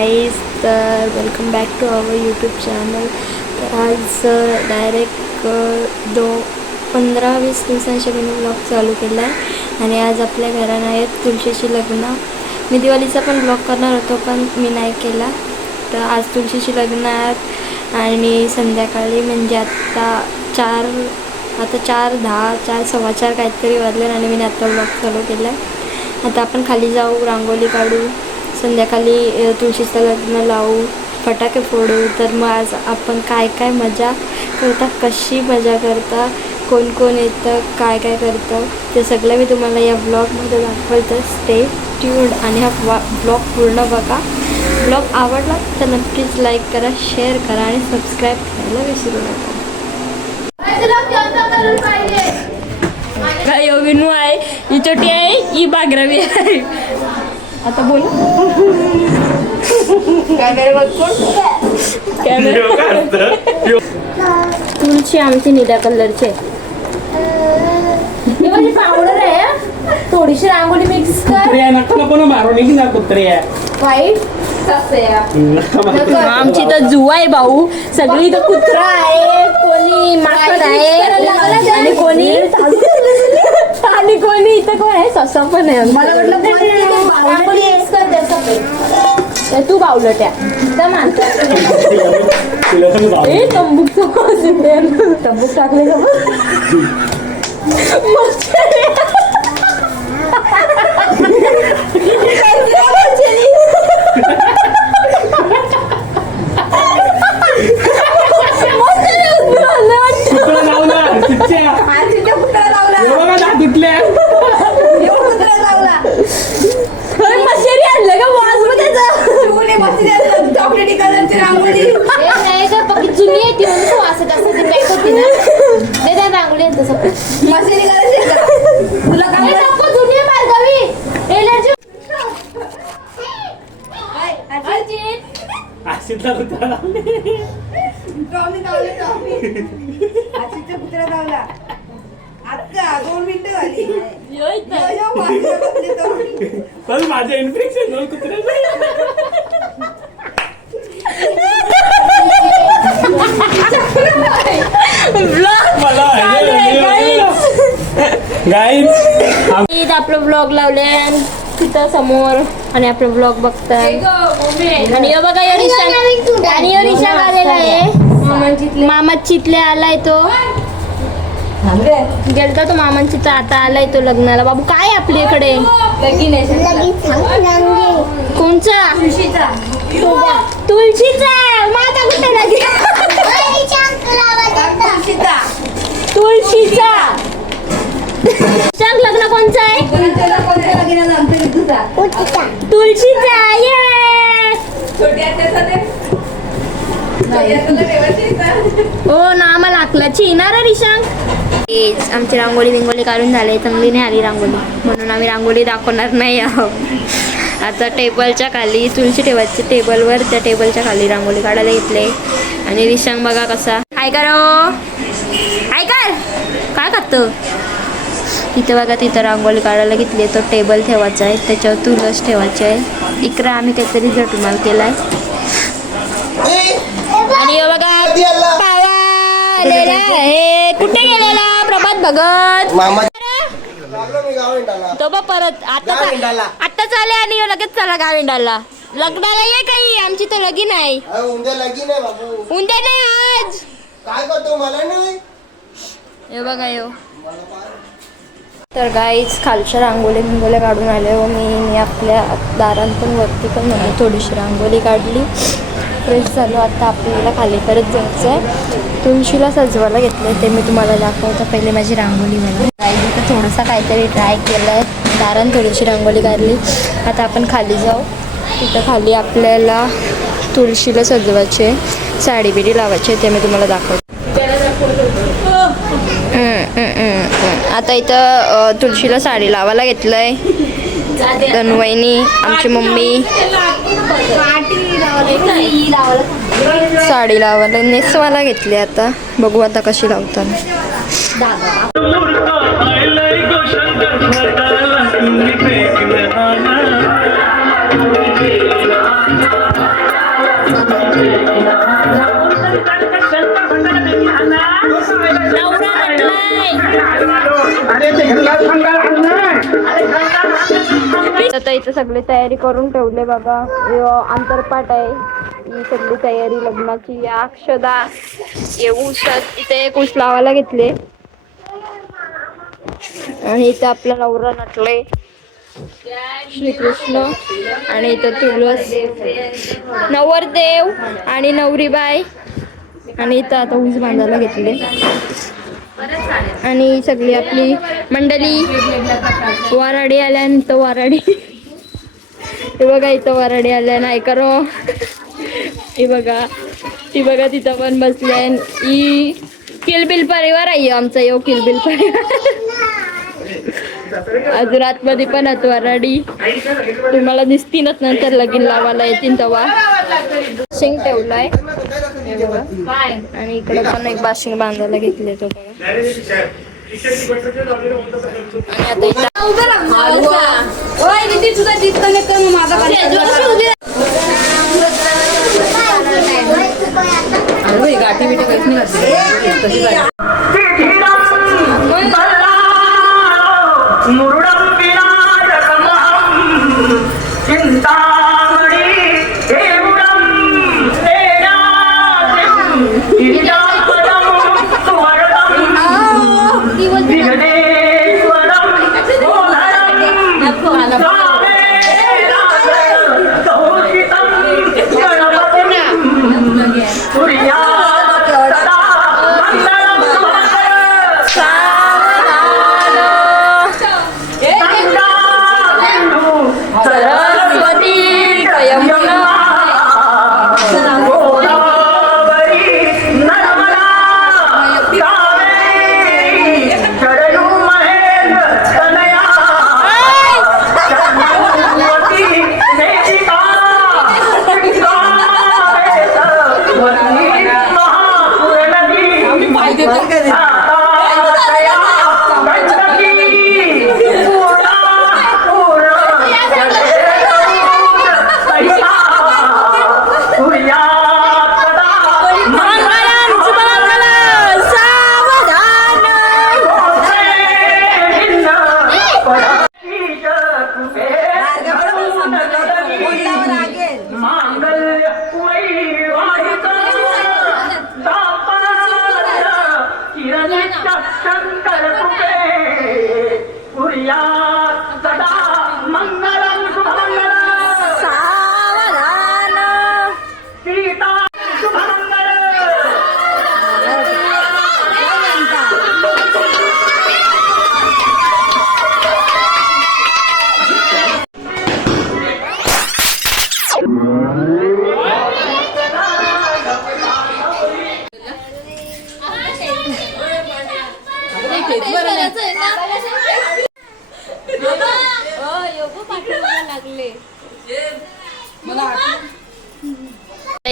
Guys, तर welcome back to our YouTube channel. तर आज डायरेक्ट 15-20 दिवसांच्या मी ब्लॉग चालू केला आहे आणि आज आपल्या घरात आहेत तुळशीची लग्न. मी दिवाळीचा पण ब्लॉग करणार होतो पण मी नाही केला. तर आज तुळशीची लग्न आहेत आणि संध्याकाळी म्हणजे आता 4:10 4:15 काहीतरी वाजले आणि मी आता ब्लॉग चालू केला आहे. आता आपण खाली जाऊ, रांगोळी काढू, संध्याकाळी तुळशीचं लग्न लावू, फटाके फोडू. तर मग आज आपण काय काय मजा करता, कशी मजा करता, कोण कोण येतं, काय काय करतं, ते सगळं मी तुम्हाला या ब्लॉगमध्ये दाखवतं. स्टे ट्यून्ड आणि हा ब्लॉग पूर्ण बघा. ब्लॉग आवडला तर नक्कीच लाईक करा, शेअर करा आणि सबस्क्राईब करायला विसरू नका. काय विनू आहे, ही छोटी आहे, ही बागरावी आहे. आता बोल. तुळशी आमची निळ्या कलरची आहे. पावडर आहे, थोडीशी रांगोळी मिक्स कर. आमची तर जुवा आहे भाऊ, सगळी तर कुत्रा आहे, कोणी माकड आहे आणि कोणी इथं कोण आहे, ससा पण आहे. तू बावलट्या तंबूक टाकले का मशेरी आणलं का वाज मग त्याचा चॉकलेटी कलरची रांगोळी नाही का पक्की जुनी आहे ती म्हणून वासत असं ती बॅग होती ना दे त्या रांगोळी आहे तसं मशेरी कलरची तुला काय नको जुनी आहे मालगावी एलर्जी आशितला कुत्रा लावले आशितचा कुत्रा लावला आता 2 मिनिटं झाली. पण माझ्या इन्फेक्शन होईल कुत्र्याचं. आपलं ब्लॉग लावले तिथं समोर आणि आपलं ब्लॉग बघताय आणि बघा रिक्षा आलेला आहे. मामा चितले आलाय तो, गेलता तो मामांची, आता आलाय तो लग्नाला. बाबू काय आपल्याकडे कोणचा तुळशीचा माझा कुठे लगी तुळशीचा लग्न कोणचा आहे तुळशीचा. हो ना, आम्हाला अकलाची येणार रिशांग. आमची रांगोळी बिंगोळी काढून झाले, चांगली नाही आली रांगोळी म्हणून आम्ही रांगोळी दाखवणार नाही आहोत. आता टेबलच्या खाली तुळशी ठेवायची, टेबलवर त्या टेबलच्या खाली रांगोळी काढायला घेतले. आणि रिशांग बघा कसा काय करो काय काय करतो तिथं बघा, तिथं रांगोळी काढायला घेतली. तो टेबल ठेवायचा आहे, त्याच्यावर तुळस ठेवायची आहे. इकडं आम्ही काहीतरी जटुमाल केलाय आणि बघा पावा आलेला आहे. कुठे गेलेला प्रभात भगत तो बा परत आता चाले आणि लगेच चला गाविंडाला लग्नाला ये. काही आमची तर लगीन आहे, उद्या नाही आज. काय करतो मला नाही हे बघा यो. तर गाईच खालच्या रांगोळ्या काढून आले हो मी आपल्या दारात पण वरती पण म्हणजे थोडीशी रांगोळी काढली. फ्रेश झालो. आता आपल्याला खाली परत जायचं आहे. तुळशीला सजवायला घेतलं ते मी तुम्हाला दाखवतो. पहिले माझी रांगोळी मला तर थोडंसं काहीतरी ट्राय केलं आहे, दारात थोडीशी रांगोळी काढली. आता आपण खाली जाऊ. तिथं खाली आपल्याला तुळशीला सजवायचे, साडी बिडी लावायचे, ते मी तुम्हाला दाखवतो. आता इथं तुळशीला साडी लावायला घेतलंय. धनुवाईनी आमची मम्मी साडी लावायला नेसवायला घेतली. आता बघू आता कशी लावताना. आता इथं सगळी तयारी करून ठेवले बघा. अंतरपाठ आहे, ही सगळी तयारी लग्नाची. अक्षदा ऊस इथे ऊस लावायला घेतले आणि इथं आपला नवरा नटले श्रीकृष्ण आणि इथं तुळस नवरदेव आणि नवरीबाई आणि इथं आता ऊस बांधायला घेतले आणि सगळी आपली मंडळी. वाराडी आल्यानंतर वाराडी हे बघा, इथं वाराडी आल्या नाही करो. हे बघा, ती बघा तिथं पण बसल्या. ही किलबिल परिवार आहे आमचा, यो किलबिल परिवार. अजून आतमध्ये पण आहेत वाराडी, तुम्हाला दिसतीनच नंतर लगीन लावायला येतील तेव्हा. बाशिंग ठेवलाय आणि इकडे पण एक बाशिंग बांधायला घेतले तो बघा. गाठी बिठी काहीच नाही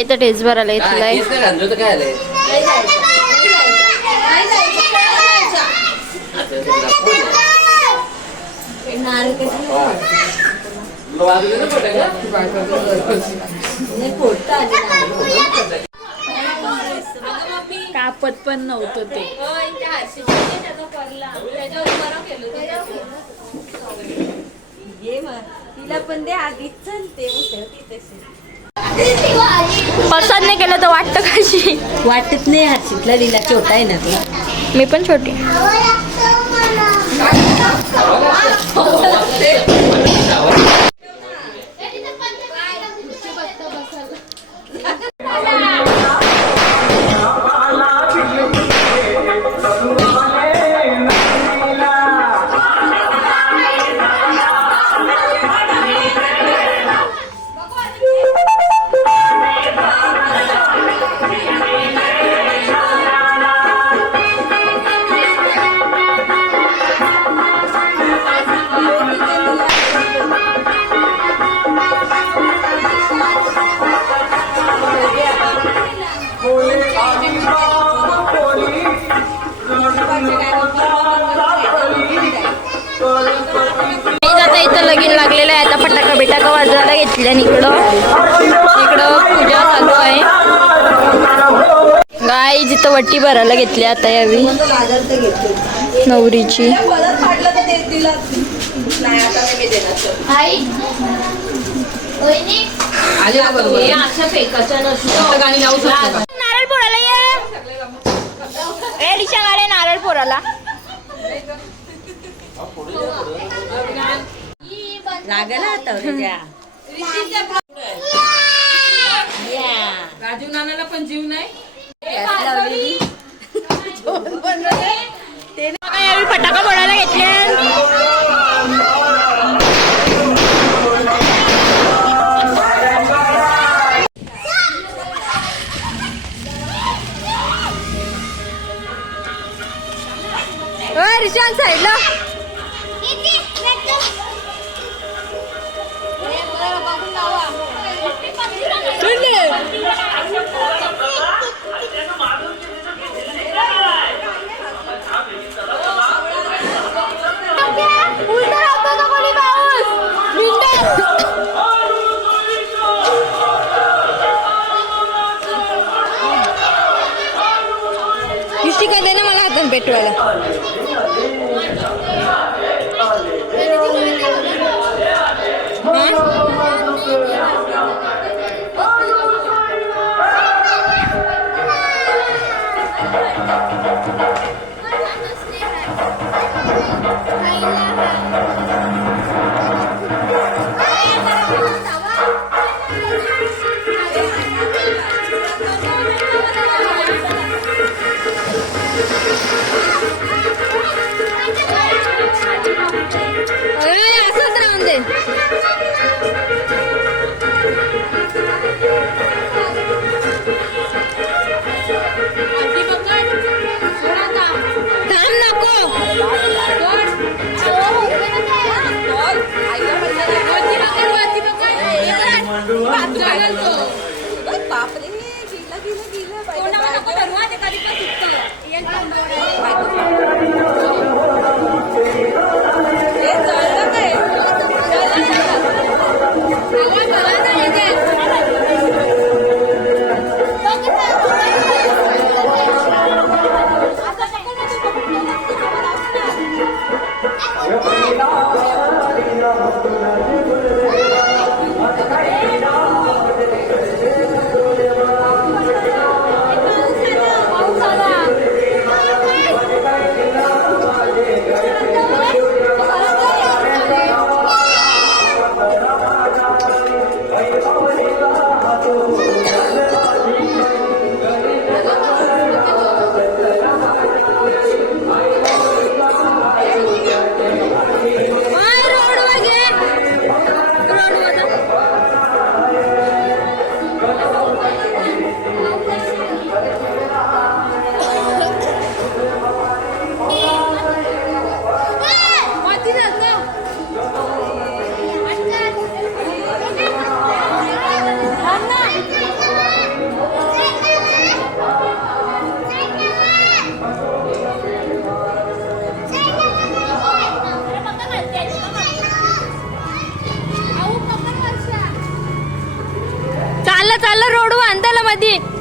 इथं टेस्ट भरायला इथलाय. कापत पण नव्हतं ते. तिला पण दे आधीच चलते पसंत नाही केलं तर वाटतं कशी वाटत नाही. हर्षितला दिला छोटा आहे ना तुला. मी पण छोटी. इथं लगीन लागलेलं आहे. आता फटाका बिटाका वाजवायला घेतल्या. इकडं पूजा चालू आहे. गाय जिथं वट्टी भरायला घेतली आता यावी नवरीची. आई वहिनी आले का बरोबर अशा फेकाच्या नसतं गाणी लावू शकतो नारळ फोडायला ये रिक्षा गाड्या नारळ फोडायला लागला आता राजू नानाला पण जीव नाही यावेळी फटाका फोडायला घेतले रिशांत साईडला काय दे ना मला हाताने पेटवायला असंच राहून दे चाललं रोड बांधायला मध्ये